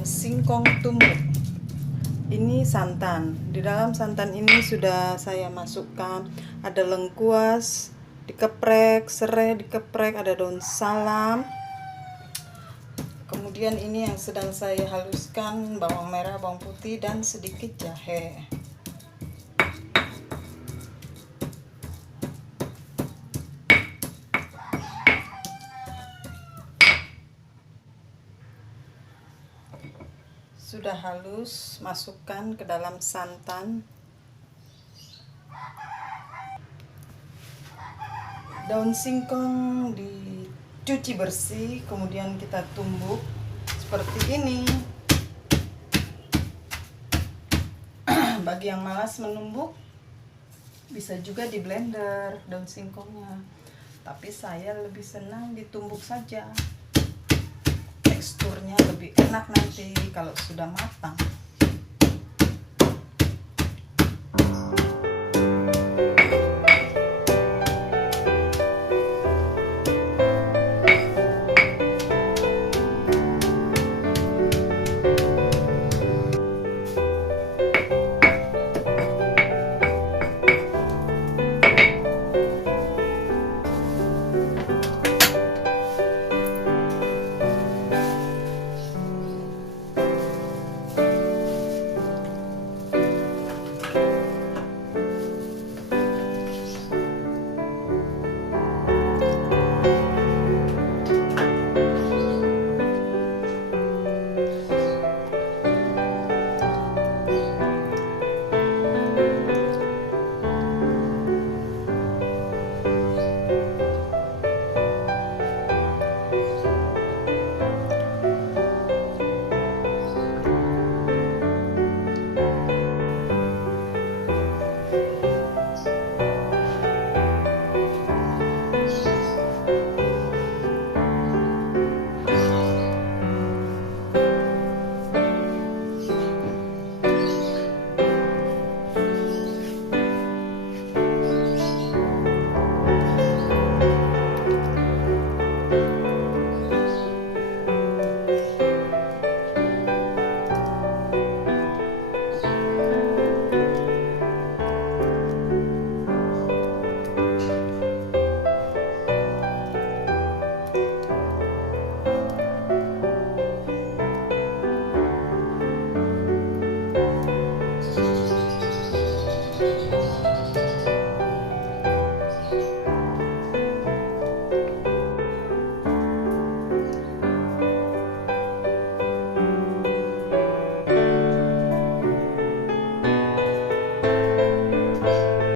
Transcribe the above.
daun singkong tumbuk. Ini santan. Di dalam santan ini sudah saya masukkan ada lengkuas dikeprek, serai dikeprek, ada daun salam. Kemudian ini yang sedang saya haluskan, bawang merah, bawang putih, dan sedikit jahe. Sudah halus, masukkan ke dalam santan. Daun singkong dicuci bersih, kemudian kita tumbuk seperti ini. Bagi yang malas menumbuk, bisa juga di blender daun singkongnya. Tapi saya lebih senang ditumbuk saja. Teksturnya lebih enak nanti kalau sudah matang.